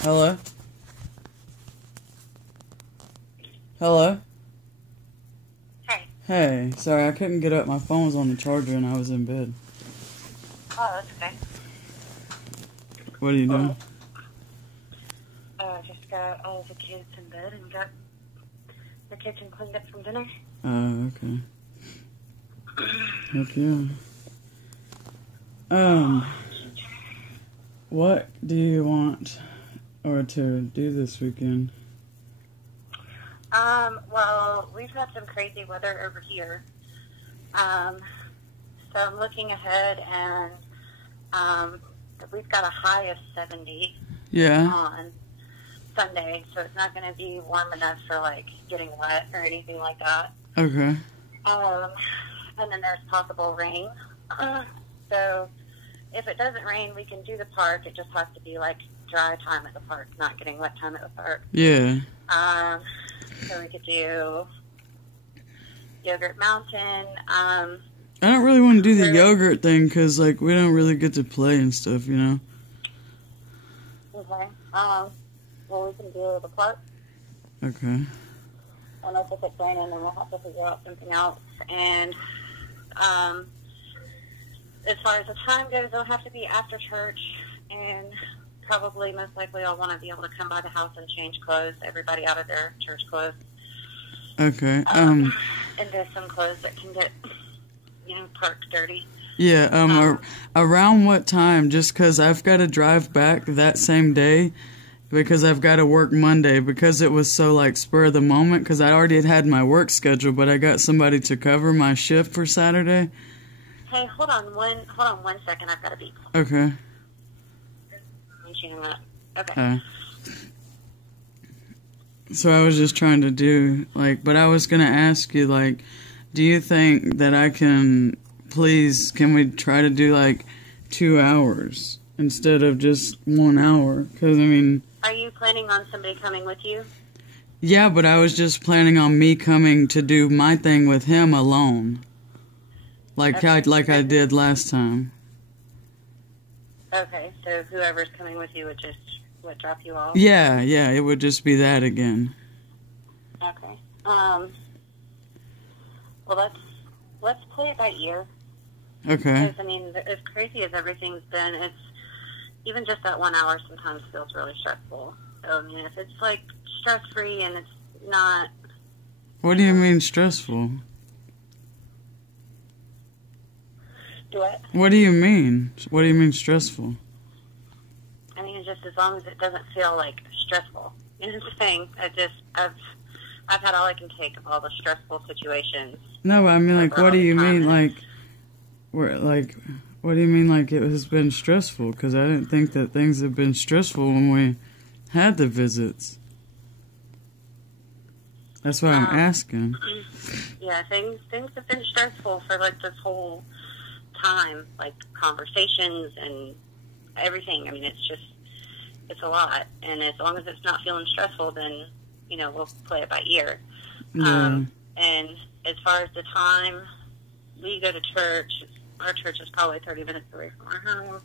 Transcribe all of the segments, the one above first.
Hello? Hello? Hey, sorry, I couldn't get up. My phone was on the charger and I was in bed. Oh, that's okay. What are you doing? Just got all the kids in bed and got the kitchen cleaned up from dinner. Oh, okay. Heck yeah. What do you want or to do this weekend? Well, we've had some crazy weather over here. So I'm looking ahead and, we've got a high of 70 on Sunday, so it's not going to be warm enough for, like, getting wet or anything like that. Okay. And then there's possible rain. So if it doesn't rain, we can do the park. It just has to be, like, dry time at the park, not getting wet time at the park. Yeah. So we could do Yogurt Mountain. I don't really want to do the yogurt thing because, like, we don't really get to play and stuff, you know? Okay. Well, we can do the park. Okay. Unless if it's raining, then we'll have to figure out something else. And as far as the time goes, it'll have to be after church. And probably, most likely, I'll want to be able to come by the house and change clothes, everybody out of their church clothes. Okay. Into some clothes that can get, park dirty. Yeah, around what time? Just 'cause I've got to drive back that same day because I've got to work Monday because it was so, like, spur of the moment because I already had my work schedule, but I got somebody to cover my shift for Saturday. Hey, hold on one second. I've got to beep. Okay. Okay. So I was just trying to do, like, but I was going to ask you, like, do you think that I can we try to do, like, 2 hours instead of just 1 hour? Because, I mean... Are you planning on somebody coming with you? Yeah, but I was just planning on me coming to do my thing with him alone. Like I did last time. Okay, so whoever's coming with you would just, drop you off? Yeah, it would just be that again. Okay. Well, let's play it by ear. Okay. Because, I mean, as crazy as everything's been, it's, even just that 1 hour sometimes feels really stressful. So, I mean, if it's, like, stress-free and it's not... What do you mean stressful? Do what? What do you mean? What do you mean stressful? I mean, just as long as it doesn't feel, like, stressful. You know what I'm saying? I've had all I can take of all the stressful situations. No, but I mean, like, what do you mean, like, what do you mean, like, it has been stressful? Because I didn't think that things have been stressful when we had the visits. That's why I'm asking. Yeah, things have been stressful for, like, this whole time, like, conversations and everything. I mean, it's a lot. And as long as it's not feeling stressful, then, we'll play it by ear. Yeah. And as far as the time, we go to church. Our church is probably 30 minutes away from our house.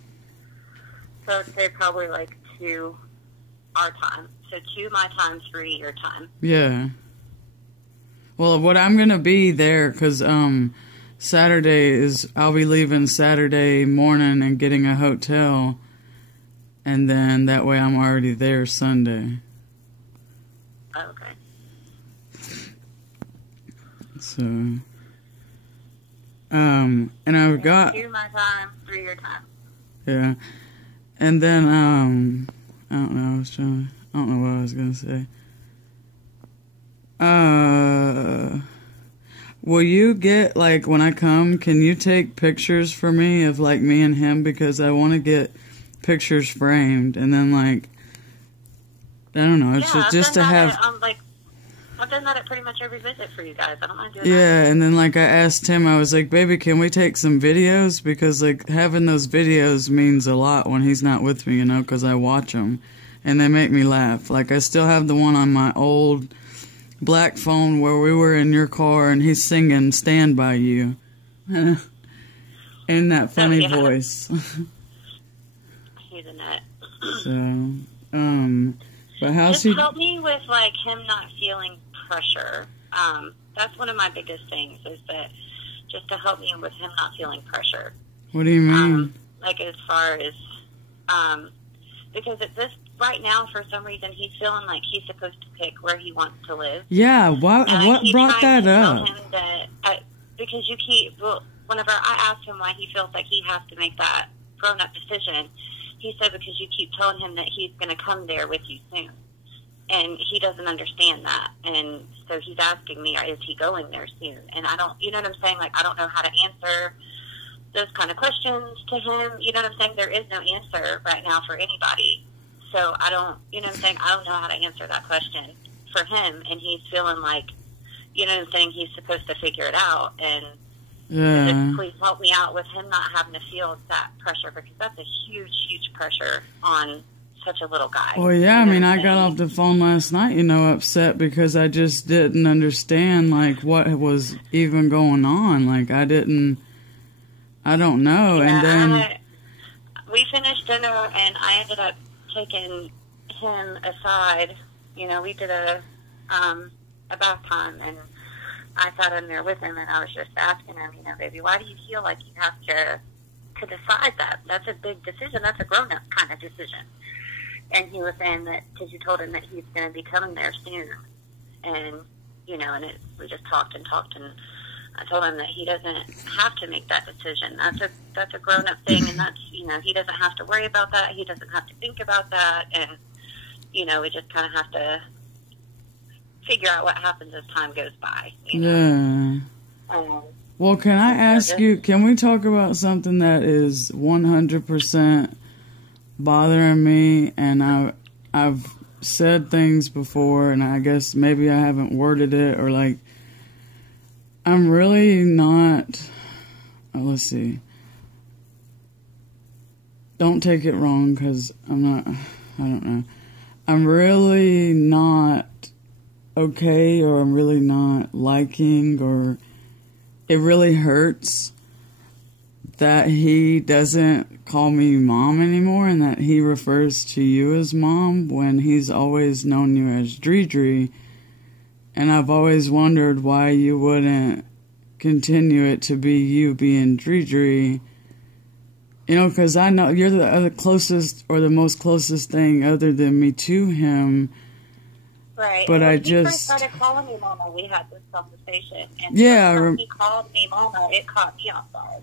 So I'd say probably, like, 2 our time. So 2 my time, 3 your time. Yeah. Well, what I'm going to be there, because I'll be leaving Saturday morning and getting a hotel, and then that way I'm already there Sunday. Oh, okay. So, and I've got... 2 my time, 3 your time. Yeah. And then, I don't know, I don't know what I was going to say. Will you get, like, when I come, can you take pictures for me of, like, me and him? Because I want to get pictures framed, and then, like, I don't know, it's just to have... I've done that at pretty much every visit for you guys. I don't mind doing that. Yeah, and then, like, I asked him, I was like, baby, can we take some videos? Because, like, having those videos means a lot when he's not with me, because I watch them, and they make me laugh. Like, I still have the one on my old black phone where we were in your car and he's singing Stand By You. And that funny voice. He's a nut. So, but how's just help me with, like, him not feeling pressure. That's one of my biggest things, is that just to help me with him not feeling pressure. What do you mean? Like, as far as, because at this, right now, for some reason, he's feeling like he's supposed to pick where he wants to live. Yeah, what brought that up? Tell him that, because you keep, whenever I asked him why he feels like he has to make that grown-up decision, he said because you keep telling him that he's going to come there with you soon. And he doesn't understand that. And so he's asking me, is he going there soon? And I don't, you know what I'm saying? Like, I don't know how to answer those kind of questions to him. You know what I'm saying? There is no answer right now for anybody. So I don't, you know what I'm saying? I don't know how to answer that question for him. And he's feeling like, you know what I'm saying, he's supposed to figure it out. And just please help me out with him not having to feel that pressure, because that's a huge, huge pressure on such a little guy. Well, yeah, I mean, I got off the phone last night, upset because I just didn't understand, like, what was even going on. Like, I don't know. Yeah, and then we finished dinner, and I ended up taking him aside. We did a bath time, and I sat in there with him, and I was just asking him, baby, why do you feel like you have to decide that? That's a big decision. That's a grown-up kind of decision. And he was saying that because you told him that he's going to be coming there soon. And, we just talked, and I told him that he doesn't have to make that decision. That's a grown-up thing, and that's, he doesn't have to worry about that. He doesn't have to think about that. And, we just kind of have to figure out what happens as time goes by. Yeah. Well, can I ask you, can we talk about something that is 100% bothering me? And I've said things before, and I guess maybe I haven't worded it, or like, I'm really not, let's see. Don't take it wrong, because I don't know. I'm really not okay, or I'm really not liking, or it really hurts that he doesn't call me mom anymore, and that he refers to you as mom when he's always known you as Dre. And I've always wondered why you wouldn't continue it to be you being Dre. Because I know you're the closest, or the most closest thing other than me to him. Right. But when he first started calling me mama, we had this conversation. And when he called me mama, it caught me off guard.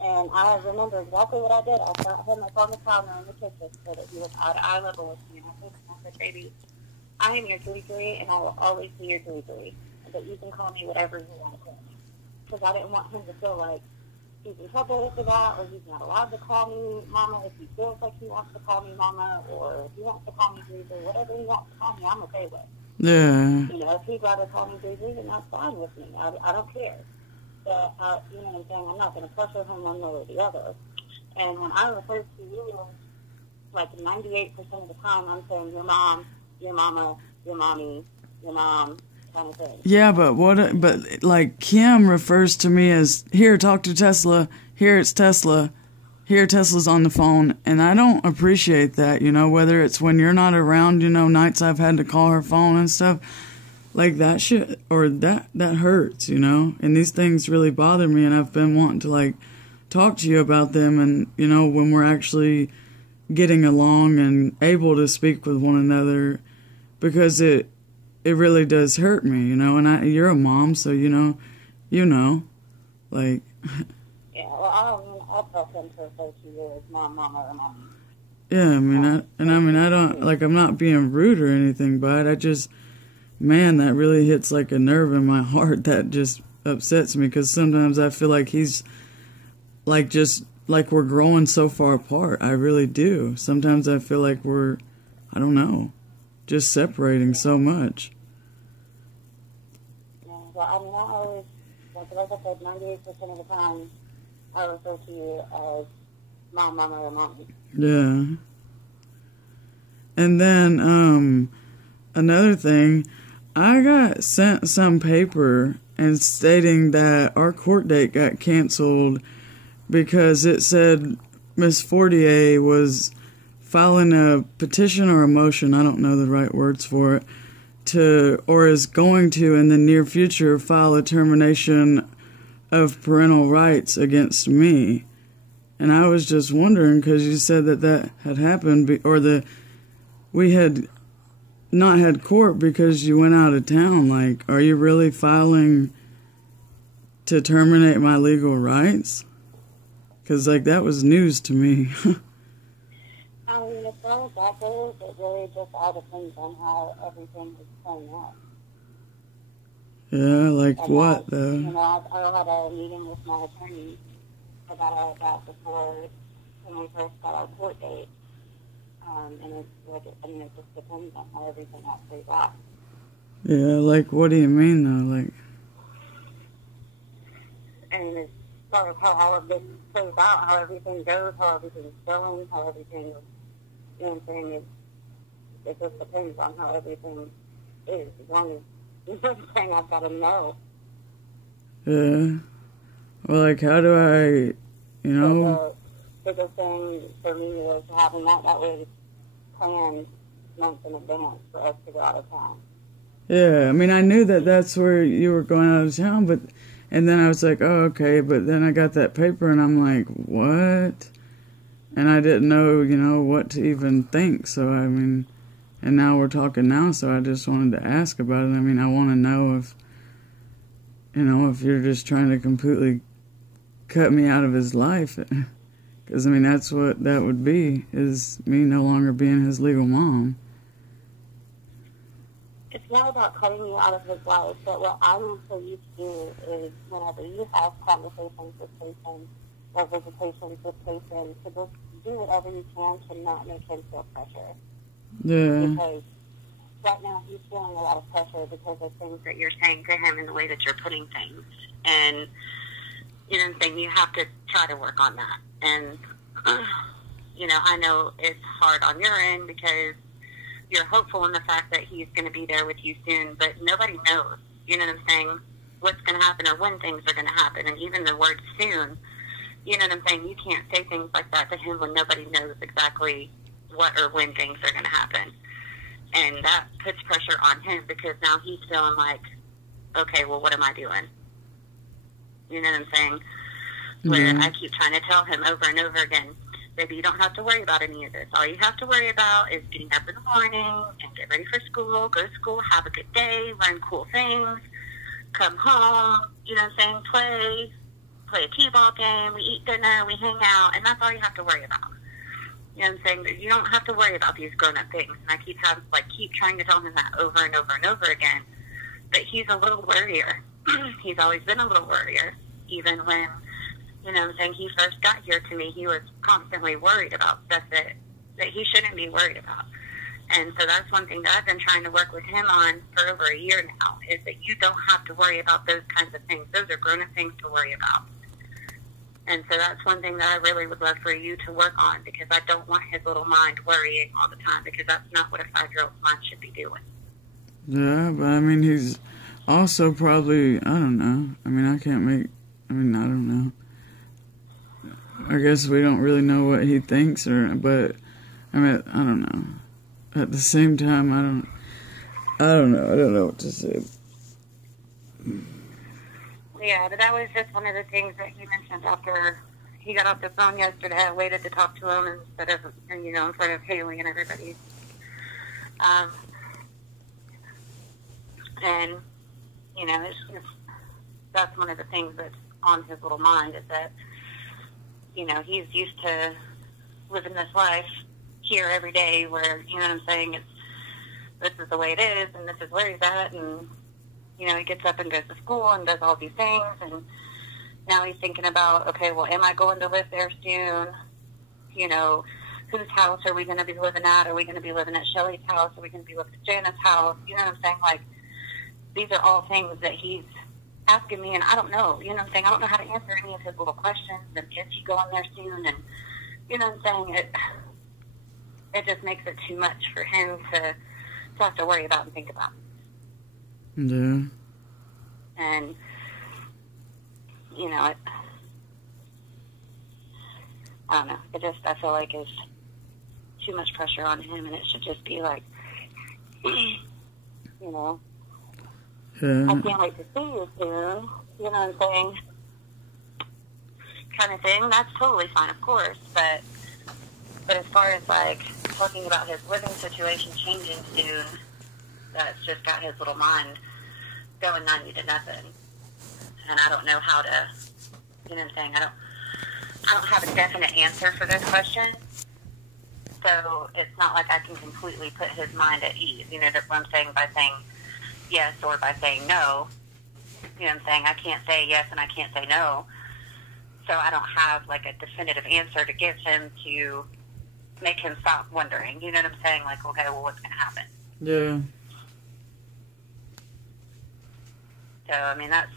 And I remember exactly what I did. I sat him up on the counter in the kitchen so that he was eye level with me. And I said, baby, I am your Dre, and I will always be your Dre. But you can call me whatever you want to call me. Because I didn't want him to feel like he's in trouble for that, or he's not allowed to call me mama if he feels like he wants to call me mama, or if he wants to call me Dre, whatever he wants to call me, I'm okay with. Yeah. If he'd rather call me Dre, then that's fine with me. I don't care. But, you know what I'm saying, I'm not going to pressure him one way or the other. And when I refer to you, like 98% of the time, I'm saying your mom, your mama, your mommy, your mom, kind of thing. Yeah, but like Kim refers to me as, here, talk to Tesla, here it's Tesla, here Tesla's on the phone, and I don't appreciate that, whether it's when you're not around, nights I've had to call her phone and stuff. Like that shit, or that hurts, and these things really bother me, and I've been wanting to like talk to you about them, and when we're actually getting along and able to speak with one another, because it really does hurt me, and you're a mom, so like. Yeah, well, I'll tell him to refer to you as mom, mama, or mommy. Yeah, I don't, like, I'm not being rude or anything, but I just, man, that really hits like a nerve in my heart. That just upsets me, because sometimes I feel like he's like, just like we're growing so far apart. I really do. Sometimes I feel like we're, I don't know, just separating so much. Yeah, well, I always, like I said, 98% of the time, I refer to you as mom, mama, or mommy. Yeah. And then, another thing, I got sent some paper and stating that our court date got canceled because it said Miss Fortier was filing a petition or a motion, I don't know the right words for it, or is going to in the near future file a termination of parental rights against me. And I was just wondering, because you said that had happened, we had not had court because you went out of town. Like, are you really filing to terminate my legal rights? Because, like, that was news to me. I mean, as far as that goes, it really just all depends on how everything is playing out. Yeah, like and what, though? You know, I had a meeting with my attorney about all of that before when we first got our court date. And it just depends on how everything else plays out. Yeah, like, what do you mean, though? Like, I mean, as far as how all of this plays out, how everything goes, how everything's going, how everything, you know what I'm saying, it just depends on how everything is. As long as, you know what I'm saying, I've got to know. Yeah. Well, like, how do I, you know? The biggest thing for me was having that was planned months in advance for us to go out of town. Yeah, I mean, I knew that's where you were going out of town, and then I was like, oh, okay, but then I got that paper, and I'm like, what? And I didn't know, you know, what to even think, so, I mean, and now we're talking now, so I just wanted to ask about it. I mean, I want to know if, you know, if you're just trying to completely cut me out of his life. Because, I mean, that's what that would be, is me no longer being his legal mom. It's not about cutting you out of his life, but what I want for you to do is whenever you have conversations with patients or visitations with patients, to just do whatever you can to not make him feel pressure. Yeah. Because right now he's feeling a lot of pressure because of things that you're saying to him and the way that you're putting things. And, you know what I'm saying, you have to try to work on that. And, you know, I know it's hard on your end because you're hopeful in the fact that he's going to be there with you soon, but nobody knows, you know what I'm saying, what's going to happen or when things are going to happen. And even the word soon, you know what I'm saying, you can't say things like that to him when nobody knows exactly what or when things are going to happen. And that puts pressure on him because now he's feeling like, okay, well, what am I doing? You know what I'm saying? Where I keep trying to tell him over and over again, baby, you don't have to worry about any of this. All you have to worry about is getting up in the morning and get ready for school, go to school, have a good day, learn cool things, come home, you know what I'm saying, play a t-ball game, we eat dinner, we hang out, and that's all you have to worry about. You know what I'm saying? You don't have to worry about these grown-up things. And I keep trying to tell him that over and over and over again. But he's a little worrier. He's always been a little worrier, even when, you know what I'm saying, he first got here to me, he was constantly worried about stuff that he shouldn't be worried about. And so that's one thing that I've been trying to work with him on for over a year now, is that you don't have to worry about those kinds of things. Those are grown-up things to worry about. And so that's one thing that I really would love for you to work on, because I don't want his little mind worrying all the time, because that's not what a 5-year-old's mind should be doing. Yeah, but I mean, he's also probably, I don't know. I mean, I don't know. I guess we don't really know what he thinks, but I mean, I don't know. At the same time, I don't know. I don't know what to say. Yeah, but that was just one of the things that he mentioned after he got off the phone yesterday. I waited to talk to him in front of Haley and everybody. And, you know, that's one of the things that's on his little mind, is that, you know, he's used to living this life here every day where, you know what I'm saying, this is the way it is, and this is where he's at, and, you know, he gets up and goes to school and does all these things, and now he's thinking about, okay, well, am I going to live there soon? You know, whose house are we going to be living at? Are we going to be living at Shelly's house? Are we going to be living at Janet's house? You know what I'm saying? Like, these are all things that he's asking me, and I don't know, you know what I'm saying? I don't know how to answer any of his little questions, and is he going there soon? And, you know what I'm saying? It just makes it too much for him to have to worry about and think about. Yeah. And, you know, I don't know. I feel like it's too much pressure on him, and it should just be like, you know, I can't wait to see you soon, you know what I'm saying? Kind of thing. That's totally fine, of course, but as far as, like, talking about his living situation changing soon, that's just got his little mind going 90 to nothing. And I don't know how to, you know what I'm saying? I don't have a definite answer for this question. So it's not like I can completely put his mind at ease. You know what I'm saying? By saying yes or by saying no. You know what I'm saying? I can't say yes and I can't say no. So I don't have, like, a definitive answer to give him to make him stop wondering. You know what I'm saying? Like, okay, well, what's going to happen? Yeah. So, I mean, that's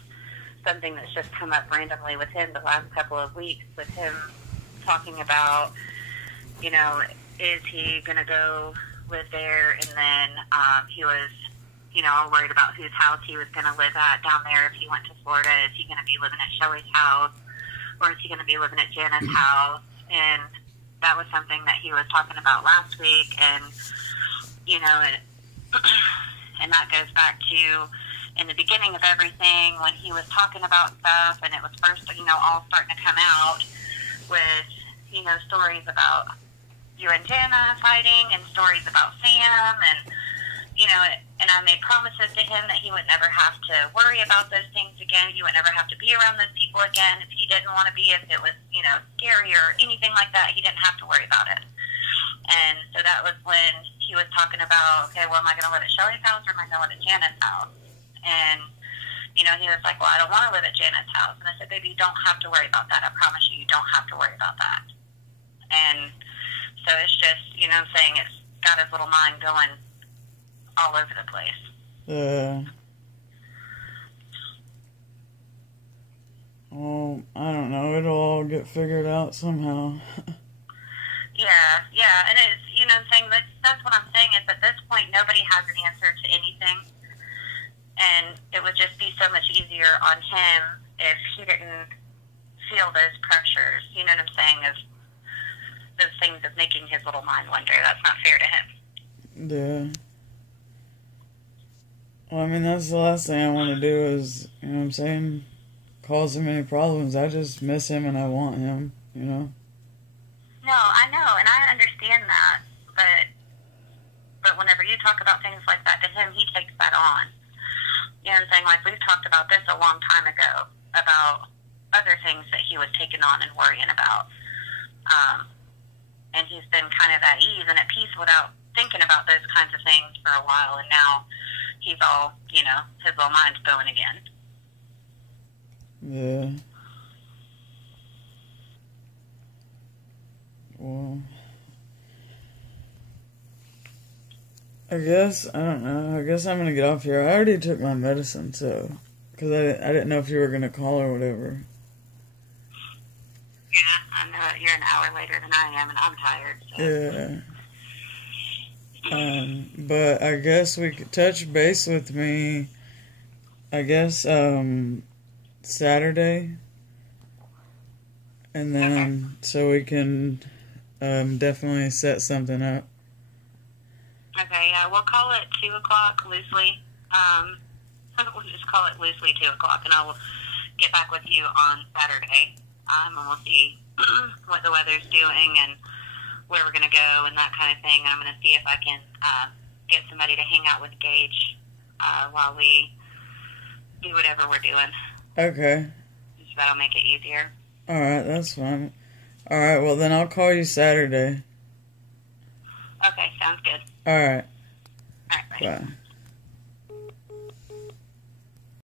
something that's just come up randomly with him the last couple of weeks, with him talking about, you know, is he going to go live there? And then he was, you know, all worried about whose house he was going to live at down there if he went to Florida. Is he going to be living at Shelly's house? Or is he going to be living at Janet's house? And that was something that he was talking about last week. And, you know, and that goes back to in the beginning of everything when he was talking about stuff and it was first, you know, all starting to come out with, you know, stories about you and Jana fighting and stories about Sam and, you know, and I made promises to him that he would never have to worry about those things again. He would never have to be around those people again if he didn't want to be, if it was, you know, scary or anything like that. He didn't have to worry about it. And so that was when he was talking about, okay, well, am I going to live at Shelly's house or am I going to live at Janet's house? And, you know, he was like, well, I don't want to live at Janet's house. And I said, baby, you don't have to worry about that. I promise you, you don't have to worry about that. And so it's just, you know what I'm saying, it's got his little mind going all over the place. Well, I don't know. It'll all get figured out somehow. Yeah, and it's, you know what I'm saying, that's what I'm saying is at this point nobody has an answer to anything, and it would just be so much easier on him if he didn't feel those pressures, you know what I'm saying, of those things of making his little mind wonder. That's not fair to him. Yeah. Well, I mean, that's the last thing I want to do is, you know what I'm saying, cause him any problems. I just miss him and I want him, you know? No, I know, and I understand that, but whenever you talk about things like that to him, he takes that on. You know what I'm saying? Like, we've talked about this a long time ago, about other things that he was taking on and worrying about. And he's been kind of at ease and at peace without thinking about those kinds of things for a while, and now he's all, you know, his little mind's going again. Yeah. Well, I guess, I don't know, I guess I'm going to get off here. I already took my medicine, so, because I didn't know if you were going to call or whatever. Yeah, I know you're an hour later than I am, and I'm tired, so. Yeah. But I guess we could touch base with me, I guess, Saturday. And then, so we can definitely set something up. Okay, yeah, we'll call it 2 o'clock loosely. We'll just call it loosely 2 o'clock, and I will get back with you on Saturday. And we'll see what the weather's doing and where we're going to go and that kind of thing. I'm going to see if I can get somebody to hang out with Gage while we do whatever we're doing. Okay. So that'll make it easier. Alright, that's fine. Alright, well then I'll call you Saturday. Okay, sounds good. Alright. Alright, bye. Bye.